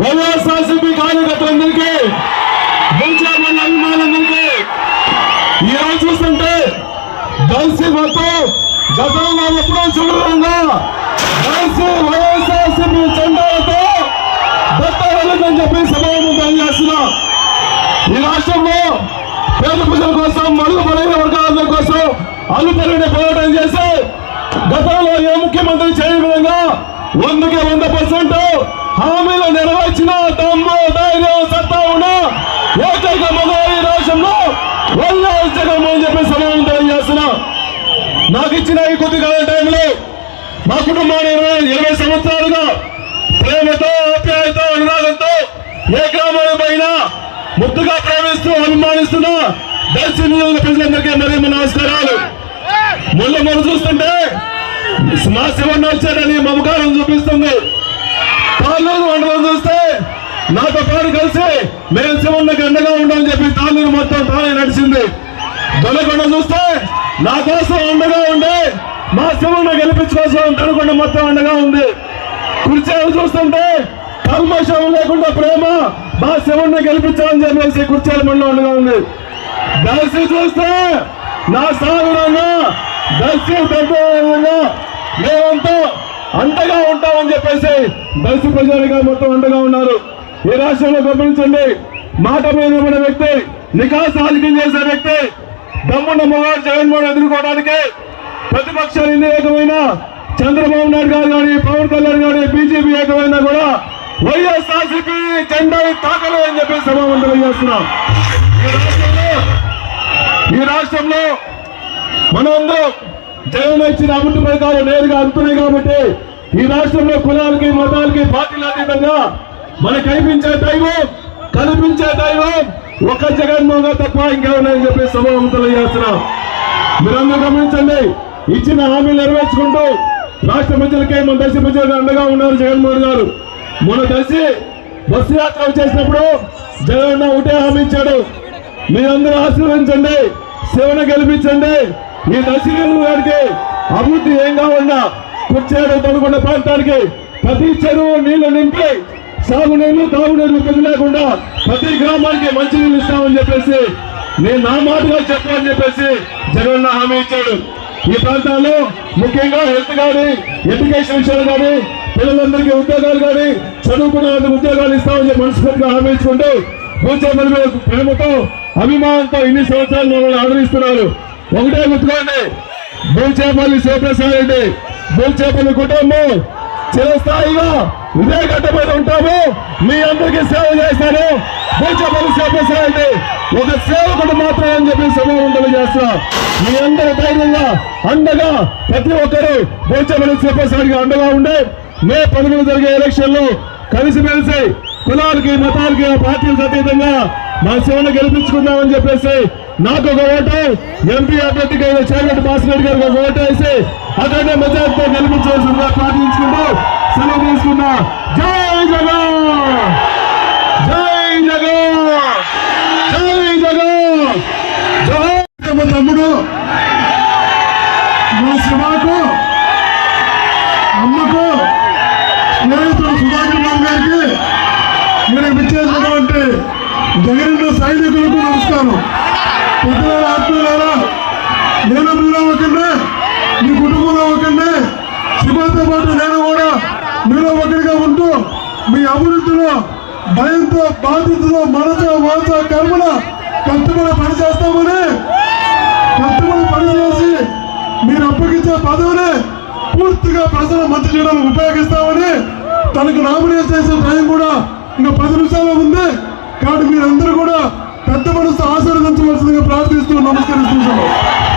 వైఎస్ఆర్సీపీ కార్యకర్తలందరికీ బెంచామన్ అభిమానులందరికీ ఈ చూస్తుంటే దళసి మొత్తం గతంలో ఎప్పుడో చూడకుండా దళసి వైఎస్ఆర్సీపీ జెండాలతో దత్తవెళ్ళదని చెప్పి సభను తెలియజేస్తున్నా ఈ రాష్ట్రంలో పేద ప్రజల కోసం మరుగు వర్గాల కోసం అల్లుపరిని పోరాటం చేసి గతంలో ఏ ముఖ్యమంత్రి చేయని విధంగా వందకి వంద పర్సెంట్ హామీలు నెరవేర్చిన దమ్ము ధైర్యం సత్తా ఉన్న ఏకైక మగవారి ఈ రాష్ట్రంలో వైఎస్ జగన్మోహన్ చెప్పి సమానం తెలియజేస్తున్నా. నాకు ఇచ్చిన ఈ కొద్ది కాల టైంలో మా కుటుంబాన్ని ఇరవై ఇరవై సంవత్సరాలుగా ప్రేమతో ఆప్యాయత అనురాగంతో ఏ గ్రామాల పైన ముద్దుగా ప్రేమిస్తూ అభిమానిస్తున్న దర్శన ప్రజలందరికీ మరి నమస్కారాలు. ముళ్ళ మొదలు చూస్తుంటే మా శివన్న వచ్చారని మమకారం చూపిస్తుంది. తాళ్ళూరు మండలం చూస్తే నాతో పాటు కలిసి మేము శివన్నకి అండగా ఉండమని చెప్పి తాళ్ళూరు మొత్తం తానే నడిచింది. దొనకొండ చూస్తే నా కోసం అండగా ఉండి మా శివుని గెలిపించుకోసం దొనకొండ మొత్తం అండగా ఉంది. కుర్చీలు చూస్తుంటే కల్మషం లేకుండా ప్రేమ మా శివుని గెలిపించాలని చెప్పేసి కుర్చీల మండలం అండగా ఉంది. దర్శి చూస్తే నా సాగుడన్నా దర్శి దగ్గర అంతగా ఉంటామని చెప్పేసి దళిత ప్రజలుగా మొత్తం అండగా ఉన్నారు. ఈ రాష్ట్రంలో గమనించండి మాట మీద నిలబడే వ్యక్తి నికాస్ రాజకీయం చేసే వ్యక్తి దమ్మున్న మొగాడు జగన్మోహన్ ఎదుర్కోవడానికి ప్రతిపక్షాలు ఎన్ని ఏకమైన చంద్రబాబు నాయుడు గారు కానీ పవన్ కళ్యాణ్ గారి బీజేపీ ఏకమైనా కూడా వైఎస్ఆర్సీపీ జెండాని తాకలు అని చెప్పి సభావంతులు చేస్తున్నాం ఈ రాష్ట్రంలో ఈ రాష్ట్రంలో మనందరం జగన్ ఇచ్చిన అభివృద్ధి పథకాలు నేరుగా అందుతున్నాయి కాబట్టి ఈ రాష్ట్రంలో కులాలకి మతాలకి పార్టీలు అతీతంగా మనకు కనిపించే దైవం కనిపించే దైవం ఒక జగన్మోహన్ గారు తప్ప ఇంకెవరని చెప్పి సభావంతులు చేస్తున్నాం మీరందరూ గమనించండి ఇచ్చిన హామీలు నెరవేర్చుకుంటూ రాష్ట్ర ప్రజలకే మన దశ ప్రజలకు అండగా ఉన్నారు జగన్మోహన్ గారు. మన దశి బస్సు యాత్ర చేసినప్పుడు జగన్ ఒకటే హామీ ఇచ్చాడు. మీరందరూ ఆశీర్వదించండి సేవను గెలిపించండి. ఈ దశరథ గారికి అభివృద్ధి ఏం కావాలన్నా కుర్చేడు తొలగొండ ప్రాంతానికి. ప్రతి చెరువు నీళ్ళు నింపి సాగునీళ్ళు తాగునీళ్ళు పెద్ద లేకుండా ప్రతి గ్రామానికి మంచి నీళ్ళు ఇస్తామని చెప్పేసి నేను నా మాటగా చెప్పాలని చెప్పేసి జగన్ హామీ ఇచ్చాడు. ఈ ప్రాంతాల్లో ముఖ్యంగా హెల్త్ కానీ ఎడ్యుకేషన్ విషయాలు కానీ పిల్లలందరికీ ఉద్యోగాలు కానీ చదువుకున్న ఉద్యోగాలు ఇస్తామని చెప్పి మనస్ఫూర్తిగా హామీ ఇచ్చుకుంటూ భూచేపల మీద ప్రేమతో అభిమానంతో ఇన్ని సంవత్సరాలు మమ్మల్ని ఆదరిస్తున్నారు. ఒకటే గుర్తుకోండి భూచేపల్లి శివప్రసాద్ రెడ్డి. భూచేపల్లి కుటుంబం చిరస్థాయిగా ఇదే గడ్డ ఉంటాము. మీ అందరికీ సేవ చేస్తాను. భూచేపల్లి శివప్రసాద్ ఒక సేవకుడు మాత్రమే అని చెప్పి సభ చేస్తున్నా మీ అందరి ధైర్యంగా అండగా ప్రతి ఒక్కరూ భూచేపల్లి శివప్రసాద్ అండగా ఉండే మే పదమూడు జరిగే ఎలక్షన్లో కలిసిమెలిసి కులాలకి మతాలకి పార్టీలకు అతీతంగా మా సేవను గెలిపించుకుందామని చెప్పేసి నాకు ఒక ఓటు. ఎంపీ అభ్యర్థికి అయిన చేరగడ్డ భాస్కర్ గారికి ఒక ఓటు వేసి అక్కడే మెజార్టీతో గెలిపించవలసిందిగా ప్రార్థించుకుంటూ సెలవు తీసుకున్నా. జై జగన్! జై జగన్! జై జగన్! జగన్ తమ్ముడు. మా శివాకు అమ్మకు స్నేహితుడు సుధాకర్ బాబు గారికి మీరు విచ్చేసినటువంటి జగన్ సైనికులకు నమస్కారం. పెద్దల ఆత్మీయులారా నేను మీలో ఒకరినే మీ కుటుంబంలో ఒకరినే శివతో పాటు నేను కూడా మీలో ఒకరిగా ఉంటూ మీ అభివృద్ధిలో భయంతో బాధ్యతతో మనతో వాచ కర్మల కష్టపడి పని చేస్తామని కష్టపడి పనిచేసి మీరు అప్పగించే పదవిని పూర్తిగా ప్రజల మంచి చేయడానికి ఉపయోగిస్తామని తనకు నామినేట్ చేసే టైం కూడా ఇంకా పది నిమిషాలు ఉంది. కాబట్టి మీరందరూ కూడా పెద్ద మనసు ఆశీర్వదించవలసిందిగా ప్రార్థిస్తూ నమస్కరిస్తున్నాను